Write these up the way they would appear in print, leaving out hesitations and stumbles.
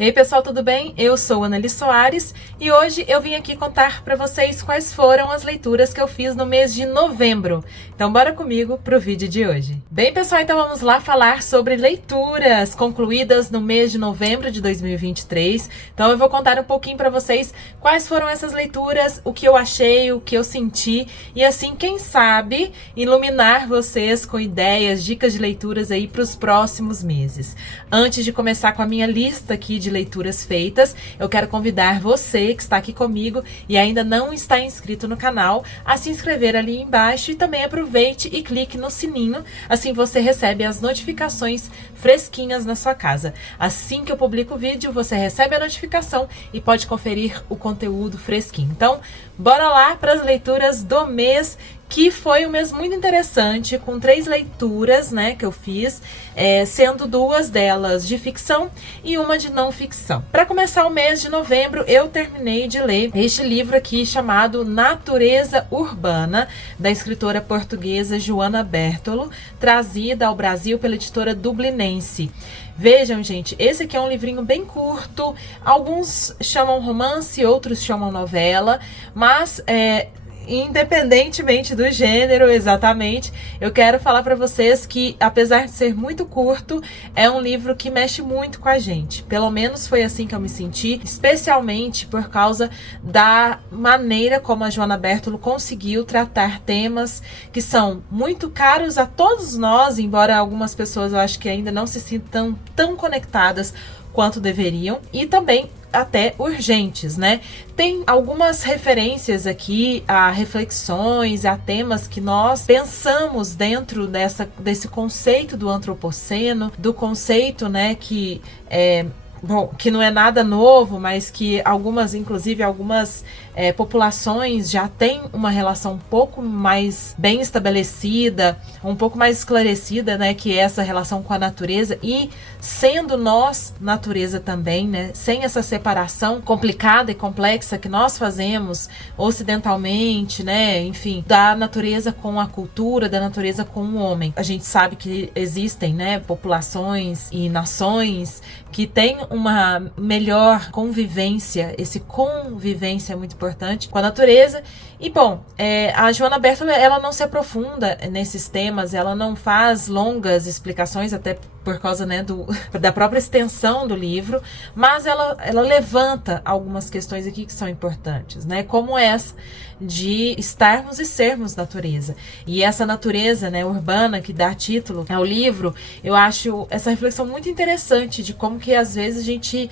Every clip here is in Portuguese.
Ei pessoal, tudo bem? Eu sou Anneli Soares e hoje eu vim aqui contar para vocês quais foram as leituras que eu fiz no mês de novembro. Então bora comigo pro vídeo de hoje. Bem pessoal, então vamos lá falar sobre leituras concluídas no mês de novembro de 2023. Então eu vou contar um pouquinho para vocês quais foram essas leituras, o que eu achei, o que eu senti e assim, quem sabe, iluminar vocês com ideias, dicas de leituras aí para os próximos meses. Antes de começar com a minha lista aqui de leituras feitas, eu quero convidar você que está aqui comigo e ainda não está inscrito no canal a se inscrever ali embaixo e também aproveite e clique no sininho, assim você recebe as notificações fresquinhas na sua casa. Assim que eu publico o vídeo, você recebe a notificação e pode conferir o conteúdo fresquinho. Então, bora lá para as leituras do mês, que foi um mês muito interessante, com 3 leituras, né, que eu fiz, sendo 2 delas de ficção e uma de não ficção. Para começar o mês de novembro, eu terminei de ler este livro aqui chamado Natureza Urbana, da escritora portuguesa Joana Bertolo, trazida ao Brasil pela editora Dublinense. Vejam, gente, esse aqui é um livrinho bem curto, alguns chamam romance, outros chamam novela, mas independentemente do gênero, exatamente, eu quero falar para vocês que, apesar de ser muito curto, é um livro que mexe muito com a gente. Pelo menos foi assim que eu me senti, especialmente por causa da maneira como a Joana Bertolo conseguiu tratar temas que são muito caros a todos nós, embora algumas pessoas eu acho que ainda não se sintam tão conectadas quanto deveriam, e também até urgentes, né? Tem algumas referências aqui a reflexões, a temas que nós pensamos dentro desse conceito do antropoceno, do conceito, né, que que não é nada novo, mas que inclusive algumas populações já têm uma relação um pouco mais bem estabelecida, um pouco mais esclarecida, né, que é essa relação com a natureza, e sendo nós natureza também, né, sem essa separação complicada e complexa que nós fazemos ocidentalmente, né, enfim, da natureza com a cultura, da natureza com o homem. A gente sabe que existem, né, populações e nações que têm uma melhor convivência, esse convivência é muito importante com a natureza. E bom, a Joana Bertolo, ela não se aprofunda nesses temas, ela não faz longas explicações, até por causa, né, da própria extensão do livro, mas ela levanta algumas questões aqui que são importantes, né, como essa de estarmos e sermos natureza. E essa natureza, né, urbana, que dá título ao livro, eu acho essa reflexão muito interessante de como que às vezes a gente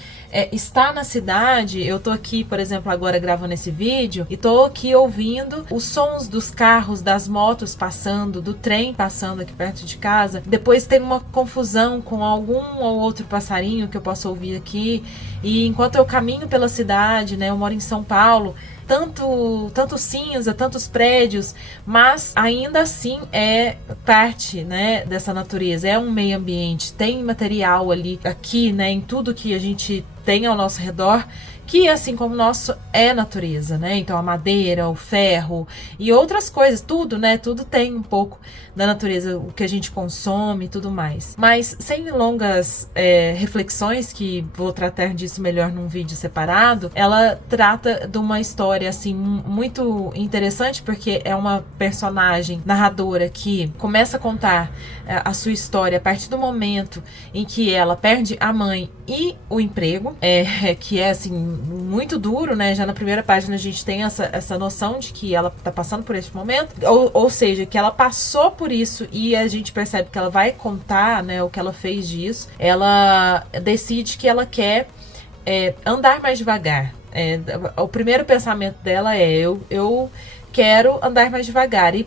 está na cidade. Eu tô aqui, por exemplo, agora gravando esse vídeo e tô aqui ouvindo os sons dos carros, das motos passando, do trem passando aqui perto de casa. Depois tem uma confusão com algum ou outro passarinho que eu posso ouvir aqui. E enquanto eu caminho pela cidade, né, eu moro em São Paulo, tanto cinza, tantos prédios, mas ainda assim é parte, né, dessa natureza, é um meio ambiente, tem material ali, aqui, né, em tudo que a gente tem ao nosso redor, que assim como o nosso é natureza, né? Então a madeira, o ferro e outras coisas, tudo, né? Tudo tem um pouco da natureza, o que a gente consome e tudo mais. Mas sem longas reflexões, que vou tratar disso melhor num vídeo separado, ela trata de uma história assim muito interessante, porque é uma personagem narradora que começa a contar a sua história a partir do momento em que ela perde a mãe e o emprego, que é assim muito duro, né? Já na primeira página a gente tem essa noção de que ela tá passando por esse momento, ou seja, que ela passou por isso, e a gente percebe que ela vai contar, né, o que ela fez disso. Ela decide que ela quer andar mais devagar. O primeiro pensamento dela eu quero andar mais devagar, e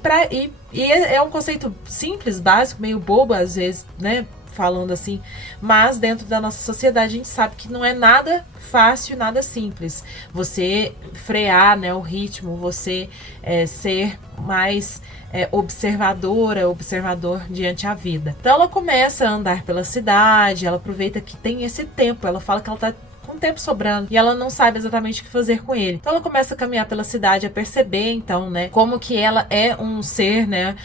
é um conceito simples, básico, meio bobo às vezes, né, falando assim, mas dentro da nossa sociedade a gente sabe que não é nada fácil, nada simples. Você frear, né, o ritmo, você ser mais observador diante a vida. Então ela começa a andar pela cidade, ela aproveita que tem esse tempo, ela fala que ela tá com tempo sobrando, e ela não sabe exatamente o que fazer com ele. Então ela começa a caminhar pela cidade, a perceber então, né, como que ela é um ser, né,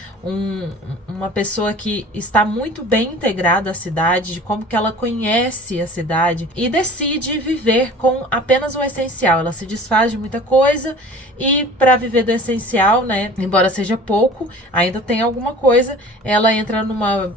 uma pessoa que está muito bem integrada à cidade, de como que ela conhece a cidade e decide viver com apenas o essencial. Ela se desfaz de muita coisa e para viver do essencial, né, embora seja pouco, ainda tem alguma coisa, ela entra numa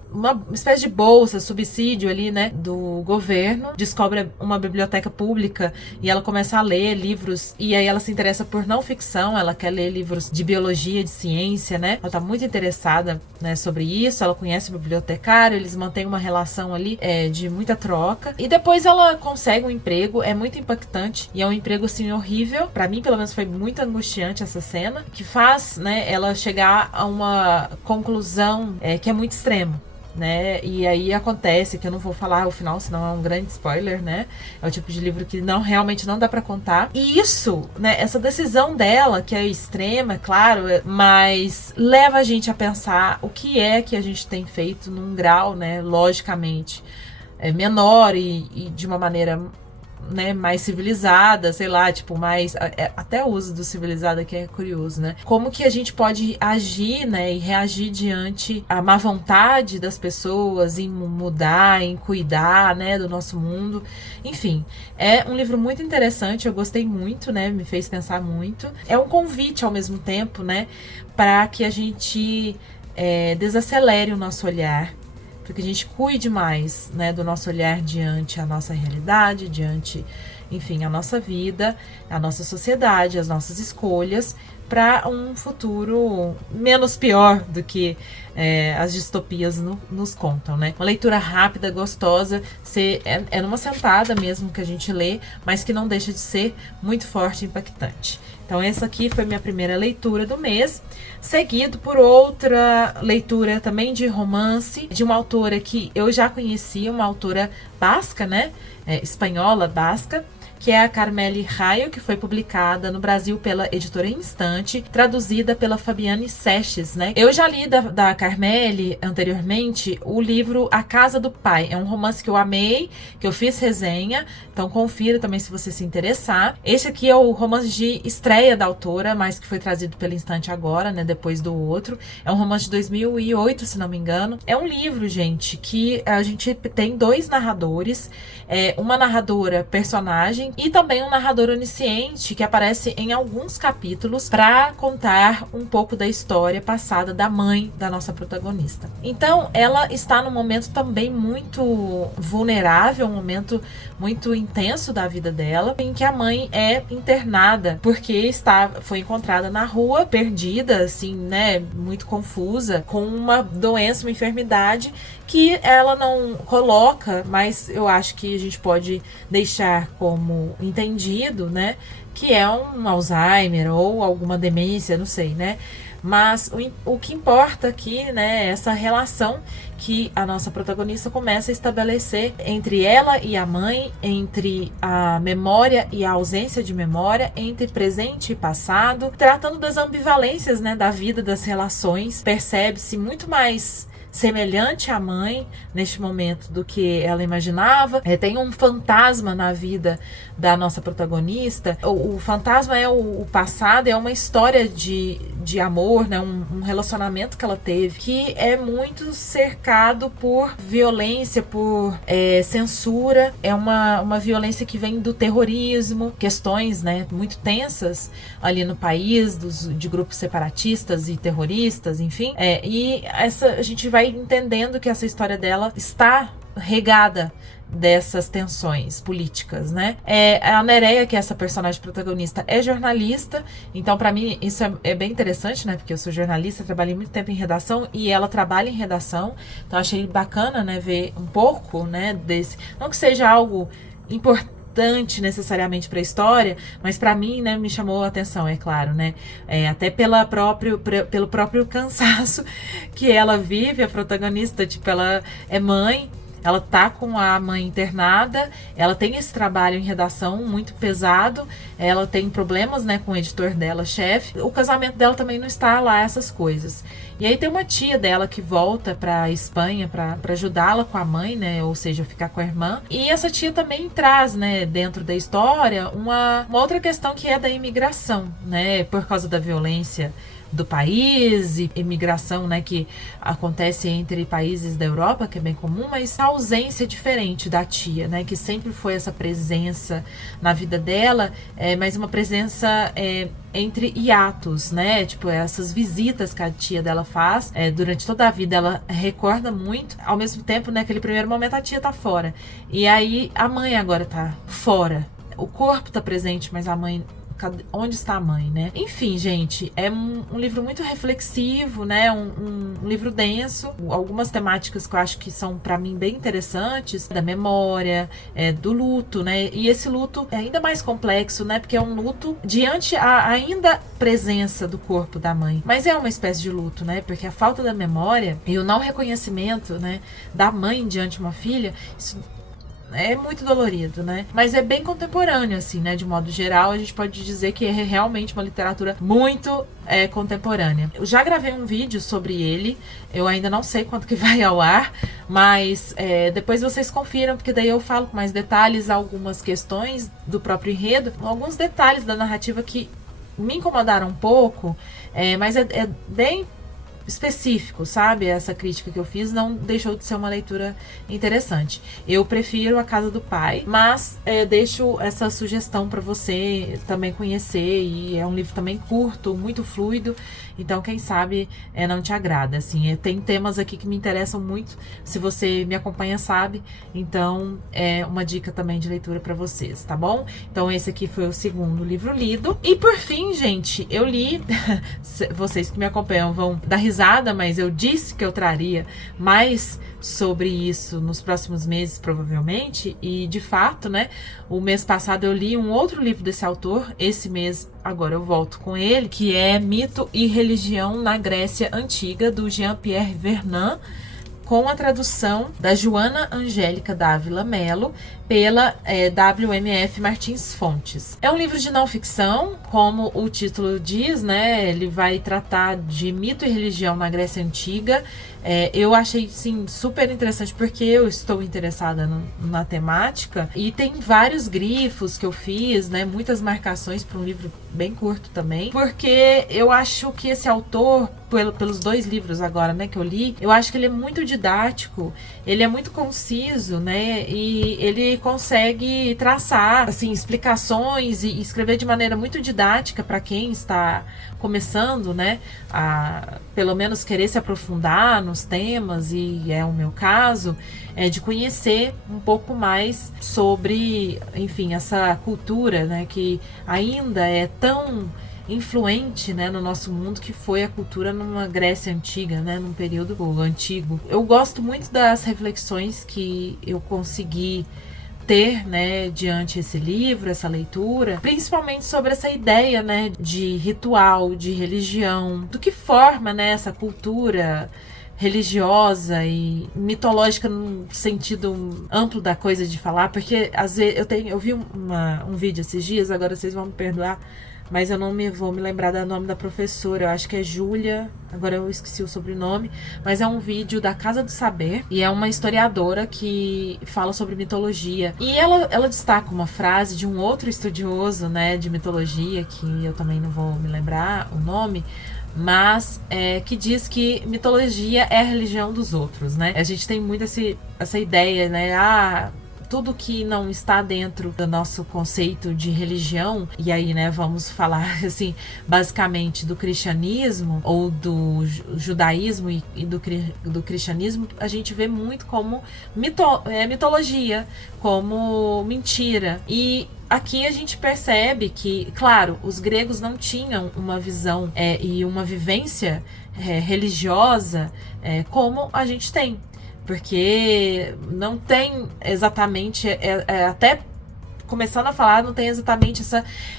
espécie de bolsa, subsídio ali, né, do governo, descobre uma biblioteca pública e ela começa a ler livros, e aí ela se interessa por não ficção, ela quer ler livros de biologia, de ciência, né, ela tá muito interessada, né, sobre isso, ela conhece o bibliotecário, eles mantêm uma relação ali de muita troca, e depois ela consegue um emprego, é muito impactante, e é um emprego assim horrível, pra mim pelo menos foi muito angustiante essa cena, que faz, né, ela chegar a uma conclusão que é muito extrema, né? E aí acontece, que eu não vou falar o final, senão é um grande spoiler, né? É o tipo de livro que realmente não dá pra contar. E isso, né, essa decisão dela, que é extrema, é claro, mas leva a gente a pensar o que é que a gente tem feito num grau, né, logicamente, menor e de uma maneira, né, mais civilizada, sei lá, tipo, mais... Até o uso do civilizado aqui é curioso, né? Como que a gente pode agir, né, e reagir diante a má vontade das pessoas em mudar, em cuidar, né, do nosso mundo. Enfim, é um livro muito interessante, eu gostei muito, né, me fez pensar muito. É um convite, ao mesmo tempo, né, para que a gente desacelere o nosso olhar, para que a gente cuide mais, né, do nosso olhar diante a nossa realidade, diante, enfim, a nossa vida, a nossa sociedade, as nossas escolhas, para um futuro menos pior do que as distopias nos contam, né? Uma leitura rápida, gostosa, é numa sentada mesmo que a gente lê, mas que não deixa de ser muito forte e impactante. Então essa aqui foi minha primeira leitura do mês, seguido por outra leitura também de romance, de uma autora que eu já conhecia, uma autora basca, né? Espanhola, basca, que é a Carmeli Rayo, que foi publicada no Brasil pela editora Instante, traduzida pela Fabiane Seixas, né? Eu já li da Carmeli anteriormente o livro A Casa do Pai. É um romance que eu amei, que eu fiz resenha, então confira também se você se interessar. Esse aqui é o romance de estreia da autora, mas que foi trazido pela Instante agora, né? Depois do outro. É um romance de 2008, se não me engano. É um livro, gente, que a gente tem dois narradores, uma narradora personagem e também um narrador onisciente que aparece em alguns capítulos para contar um pouco da história passada da mãe da nossa protagonista. Então, ela está num momento também muito vulnerável, um momento muito intenso da vida dela, em que a mãe é internada porque foi encontrada na rua, perdida, assim, né, muito confusa, com uma doença, uma enfermidade que ela não coloca, mas eu acho que a gente pode deixar como entendido, né, que é um Alzheimer ou alguma demência, não sei, né, mas o que importa aqui, né, é essa relação que a nossa protagonista começa a estabelecer entre ela e a mãe, entre a memória e a ausência de memória, entre presente e passado, tratando das ambivalências, né, da vida, das relações. Percebe-se muito mais semelhante à mãe neste momento do que ela imaginava. Tem um fantasma na vida da nossa protagonista. O fantasma é o passado, é uma história de amor, né? Um relacionamento que ela teve que é muito cercado por violência, por censura. É uma violência que vem do terrorismo, questões, né, muito tensas ali no país, de grupos separatistas e terroristas, enfim. E a gente vai entendendo que essa história dela está regada dessas tensões políticas, né? A Nereia, que é essa personagem protagonista, é jornalista, então para mim isso é bem interessante, né? Porque eu sou jornalista, trabalhei muito tempo em redação e ela trabalha em redação, então achei bacana, né, ver um pouco, né, desse, não que seja algo importante necessariamente para a história, mas para mim, né, me chamou a atenção, é claro, né, até pelo próprio cansaço que ela vive, a protagonista, tipo, ela é mãe ela tá com a mãe internada, ela tem esse trabalho em redação muito pesado, ela tem problemas, né, com o editor dela, chefe. O casamento dela também não está lá, essas coisas. E aí tem uma tia dela que volta pra Espanha pra ajudá-la com a mãe, né, ou seja, ficar com a irmã. E essa tia também traz, né, dentro da história, uma outra questão que é da imigração, né, por causa da violência do país e imigração, né, que acontece entre países da Europa, que é bem comum, mas a ausência diferente da tia, né, que sempre foi essa presença na vida dela, mas uma presença entre hiatos, né, tipo essas visitas que a tia dela faz durante toda a vida, ela recorda muito, ao mesmo tempo, né, naquele primeiro momento a tia tá fora, e aí a mãe agora tá fora, o corpo tá presente, mas a mãe, onde está a mãe, né? Enfim, gente, é um livro muito reflexivo, né? Um livro denso, algumas temáticas que eu acho que são para mim bem interessantes, da memória, do luto, né? E esse luto é ainda mais complexo, né? Porque é um luto diante a ainda presença do corpo da mãe, mas é uma espécie de luto, né? Porque a falta da memória e o não reconhecimento, né, da mãe diante de uma filha, isso é muito dolorido, né? Mas é bem contemporâneo, assim, né? De modo geral, a gente pode dizer que é realmente uma literatura muito contemporânea. Eu já gravei um vídeo sobre ele, eu ainda não sei quanto que vai ao ar, mas depois vocês confiram, porque daí eu falo com mais detalhes algumas questões do próprio enredo, alguns detalhes da narrativa que me incomodaram um pouco, mas é bem específico, sabe? Essa crítica que eu fiz não deixou de ser uma leitura interessante. Eu prefiro A Casa do Pai, mas deixo essa sugestão para você também conhecer, e é um livro também curto, muito fluido, então quem sabe não te agrada, assim, tem temas aqui que me interessam muito, se você me acompanha sabe, então é uma dica também de leitura para vocês, tá bom? Então esse aqui foi o segundo livro lido, e por fim, gente, eu li, vocês que me acompanham vão dar risada, mas eu disse que eu traria mais sobre isso nos próximos meses, provavelmente, e de fato, né, o mês passado eu li um outro livro desse autor, esse mês agora eu volto com ele, que é Mito e Religião na Grécia Antiga, do Jean-Pierre Vernant, com a tradução da Joana Angélica Dávila Mello, pela WMF Martins Fontes. É um livro de não ficção, como o título diz, né? Ele vai tratar de mito e religião na Grécia Antiga. Eu achei, sim, super interessante, porque eu estou interessada na temática, e tem vários grifos que eu fiz, né? Muitas marcações para um livro bem curto também, porque eu acho que esse autor, pelos dois livros agora, né, que eu li, eu acho que ele é muito didático, ele é muito conciso, né? E ele consegue traçar, assim, explicações e escrever de maneira muito didática para quem está começando, né, a pelo menos querer se aprofundar nos temas, e é o meu caso, de conhecer um pouco mais sobre, enfim, essa cultura, né, que ainda é tão influente, né, no nosso mundo, que foi a cultura numa Grécia Antiga, né, num período antigo. Eu gosto muito das reflexões que eu consegui ter, né, diante esse livro, essa leitura, principalmente sobre essa ideia, né, de ritual, de religião, do que forma, né, essa cultura religiosa e mitológica no sentido amplo da coisa de falar, porque às vezes eu vi um vídeo esses dias, agora vocês vão me perdoar, mas eu não vou me lembrar do nome da professora, eu acho que é Júlia, agora eu esqueci o sobrenome, mas é um vídeo da Casa do Saber, e é uma historiadora que fala sobre mitologia, e ela destaca uma frase de um outro estudioso, né, de mitologia, que eu também não vou me lembrar o nome, mas que diz que mitologia é a religião dos outros, né? A gente tem muito essa ideia, né, tudo que não está dentro do nosso conceito de religião, e aí, né, vamos falar, assim, basicamente do cristianismo, ou do judaísmo e do cristianismo, a gente vê muito como mitologia, como mentira. E aqui a gente percebe que, claro, os gregos não tinham uma visão e uma vivência religiosa como a gente tem. Porque não tem exatamente, até começando a falar, não tem exatamente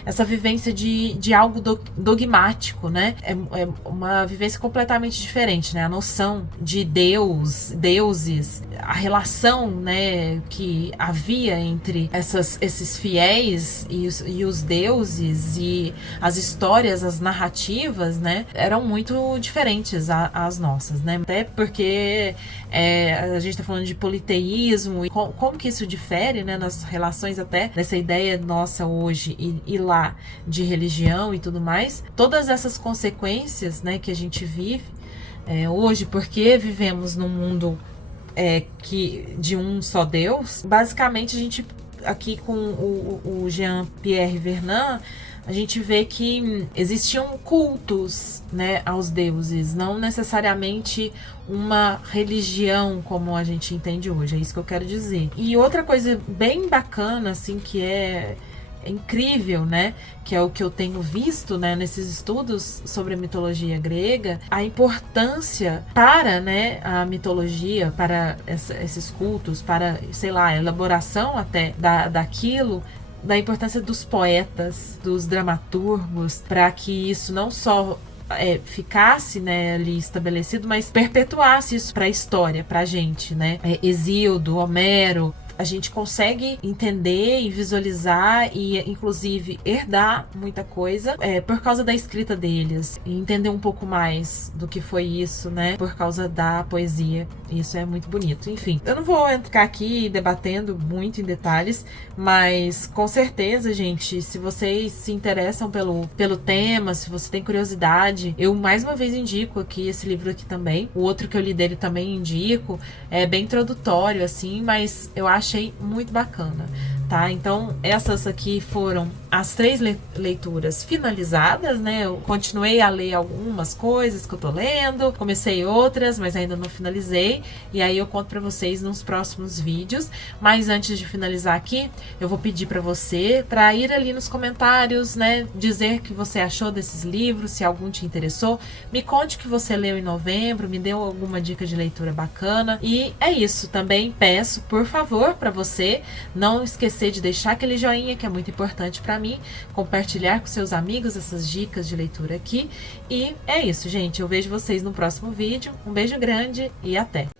essa vivência de algo dogmático, né? É uma vivência completamente diferente, né? A noção de deuses, a relação, né, que havia entre esses fiéis e os deuses, e as histórias, as narrativas, né, eram muito diferentes às nossas, né? Até porque a gente tá falando de politeísmo e como que isso difere, né, nas relações até dessa ideia nossa hoje e lá de religião e tudo mais. Todas essas consequências, né, que a gente vive hoje, porque vivemos num mundo de um só Deus. Basicamente, a gente aqui com o Jean-Pierre Vernant, a gente vê que existiam cultos, né, aos deuses, não necessariamente uma religião como a gente entende hoje, é isso que eu quero dizer. E outra coisa bem bacana, assim, que é incrível, né, que é o que eu tenho visto, né, nesses estudos sobre a mitologia grega, a importância para, né, a mitologia, para esses cultos, para, sei lá, a elaboração até daquilo, da importância dos poetas, dos dramaturgos, para que isso não só ficasse, né, ali estabelecido, mas perpetuasse isso para a história, para a gente, né? Hesíodo, Homero, a gente consegue entender e visualizar e, inclusive, herdar muita coisa por causa da escrita deles. E entender um pouco mais do que foi isso, né? Por causa da poesia. Isso é muito bonito. Enfim, eu não vou ficar aqui debatendo muito em detalhes, mas com certeza, gente, se vocês se interessam pelo tema, se você tem curiosidade, eu mais uma vez indico aqui esse livro aqui também. O outro que eu li dele também indico. É bem introdutório, assim, mas eu achei muito bacana, tá? Então, essas aqui foram as 3 leituras finalizadas, né? Eu continuei a ler algumas coisas que eu tô lendo, comecei outras, mas ainda não finalizei, e aí eu conto pra vocês nos próximos vídeos. Mas antes de finalizar aqui, eu vou pedir pra você pra ir ali nos comentários, né? Dizer o que você achou desses livros, se algum te interessou. Me conte o que você leu em novembro, me deu alguma dica de leitura bacana. E é isso, também peço, por favor, pra você não esquecer de deixar aquele joinha, que é muito importante pra mim, compartilhar com seus amigos essas dicas de leitura aqui. E é isso, gente. Eu vejo vocês no próximo vídeo. Um beijo grande e até!